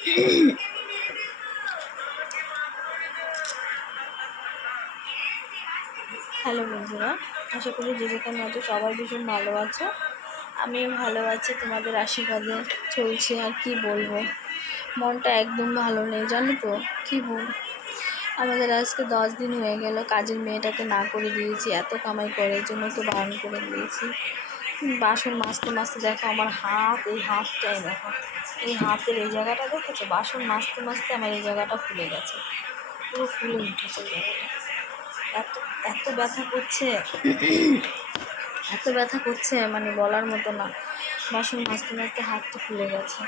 Hello বন্ধুরা, আশা করি যে যেখানে আছো সবাই ভীষণ ভালো আছে। আমিও ভালো আছি, তোমাদের আশীর্বাদে চলছে। আর কি বলবো, মনটা একদম ভালো নেই, জানো তো কি বল। আমাদের আজকে 10 দিন হয়ে গেল কাজের মেয়েটাকে না করে দিয়েছি, এত কামাই করে এই জন্য তো বারণ করে দিয়েছি। বাসন মাজতে মাজতে দেখো আমার হাত, এই হাতটাই দেখো, এই হাতের এই জায়গাটা দেখেছো, বাসন মাজতে মাজতে আমার এই জায়গাটা ফুলে গেছে, পুরো ফুলে উঠেছে জায়গাটা। এত এত ব্যথা করছে, এত ব্যথা করছে মানে বলার মতো না। বাসন মাজতে মাজতে হাতটা ফুলে গেছে,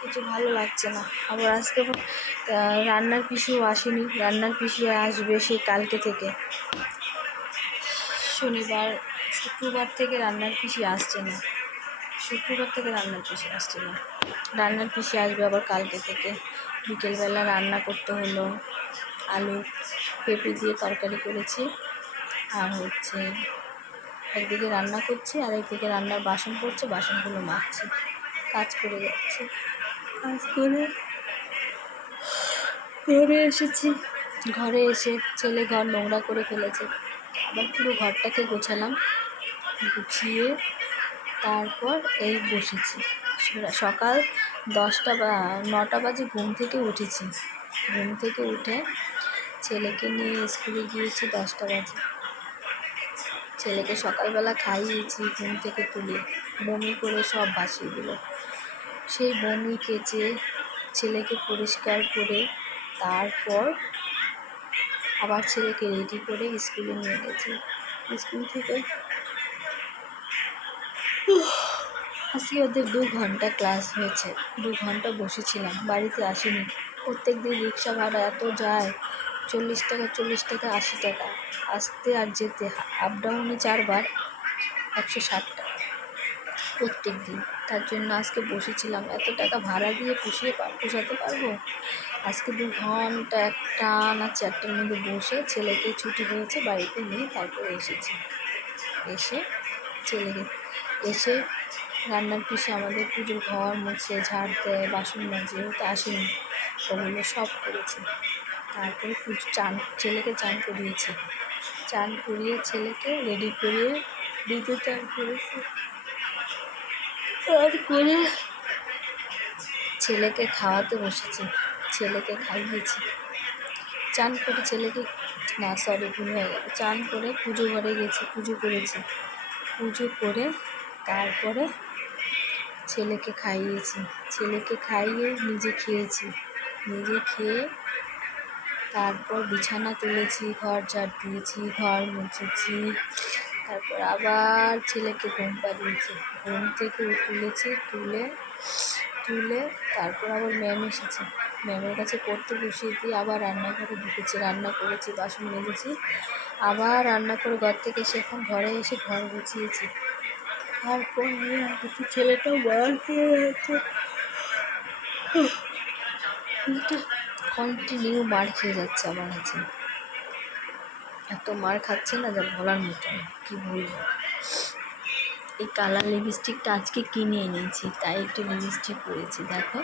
কিছু ভালো লাগছে না। আবার আজকে রান্নার পিসিও আসেনি, রান্নার পিসি আসবে সেই কালকে থেকে। শনিবার শুক্রবার থেকে রান্নার পিসি আসছে না, শুক্রবার থেকে রান্নার পিসি আসছে না। রান্নার পিসি আসবে আবার কালকে থেকে। বিকেলবেলা রান্না করতে হলো, আলু পেঁপে দিয়ে তরকারি করেছি, আর একদিকে রান্না করছি আর একদিকে রান্নার বাসন পড়ছে, বাসনগুলো মাজছি, কাজ করে যাচ্ছি। কাজ করে ঘরে এসেছি, ঘরে এসে ছেলে ঘর নোংরা করে ফেলেছে, আবার পুরো ঘরটাকে গোছালাম, গুছিয়ে তারপর এই বসেছি। সকাল 10টা বা 9টা বাজে ঘুম থেকে উঠেছি, ঘুম থেকে উঠে ছেলেকে নিয়ে স্কুলে গিয়েছি 10টা বাজে। ছেলেকে সকালবেলা খাইয়েছি, ঘুম থেকে তুলে বমি করে সব ভাসিয়ে দিল। সেই বমি কেচে ছেলেকে পরিষ্কার করে তারপর আবার ছেলেকে রেডি করে স্কুলে নিয়ে গেছি। স্কুল থেকে আজকে ওদের 2 ঘন্টা ক্লাস হয়েছে, 2 ঘন্টা বসেছিলাম, বাড়িতে আসিনি। প্রত্যেক দিন রিক্সা ভাড়া এত যায়, 40 টাকা 80 টাকা, আসতে আর যেতে, আপ ডাউনে 4 বার 160 টাকা প্রত্যেক দিন। তার জন্য আজকে বসেছিলাম, এত টাকা ভাড়া দিয়ে পোষাতে পারবো? আজকে 2 ঘন্টা একটা না 4টার মধ্যে বসে ছেলেকে ছুটি হয়েছে বাড়িতে নিয়ে তারপরে এসেছি। এসে রান্নার পিসে আমাদের পুজোর ঘর মুছে, ঝাড় দেয়, বাসন মাজে, ও তো আসেনি, ওগুলো সব করেছে। তারপরে ছেলেকে চান করিয়েছি, চান করিয়ে ছেলেকে রেডি করিয়ে দিতে চান করেছি। তারপরে ছেলেকে খাওয়াতে বসেছি, ছেলেকে খাইয়েছি, চান করে ছেলেকে ভুল হয়ে গেল, চান করে পুজো ঘরে গেছি, পুজো করেছি, পুজো করে তারপরে ছেলেকে খাইয়েছি, ছেলেকে খাইয়ে নিজে খেয়েছি, নিজে খেয়ে তারপর বিছানা তুলেছি, ঘর ঝাড় দিয়েছি, ঘর মুছেছি, তারপর আবার ছেলেকে ঘুম পাড়িয়েছি, ঘুম থেকে তুলে তারপর আবার ম্যাম এসেছে, ম্যামের কাছে পড়তে বসিয়ে দিয়ে আবার রান্নাঘরে ঢুকেছি, রান্না করেছি, বাসন মেজেছি, আবার রান্না করে ঘর থেকে এসে এখন ঘরে এসে ঘর গুছিয়েছি। তারপর ছেলেটাও বড় হয়ে গেছে, কন্টিনিউ মার খেয়ে যাচ্ছে আমার কাছে, এত মার খাচ্ছে না যা বলার মতো, কি বলবো। এই কালার লিপস্টিকটা আজকে কিনে এনেছি, তাই একটু লিপস্টিক পরেছি, দেখো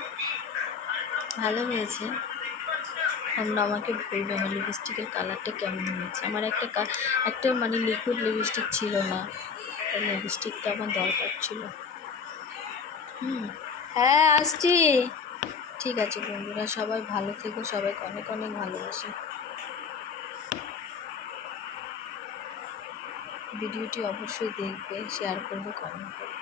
ভালো হয়েছে। তোমরা আমাকে বলবে আমার লিপস্টিকের কালারটা কেমন হয়েছে। আমার একটা মানে লিকুইড লিপস্টিক ছিল না, তাই লিপস্টিকটা আমার দরকার ছিল। হ্যাঁ আসছি, ঠিক আছে বন্ধুরা, সবাই ভালো থেকো, সবাইকে অনেক অনেক ভালোবাসি। ভিডিওটি অবশ্যই দেখবে, শেয়ার করবে, কমেন্ট করবে।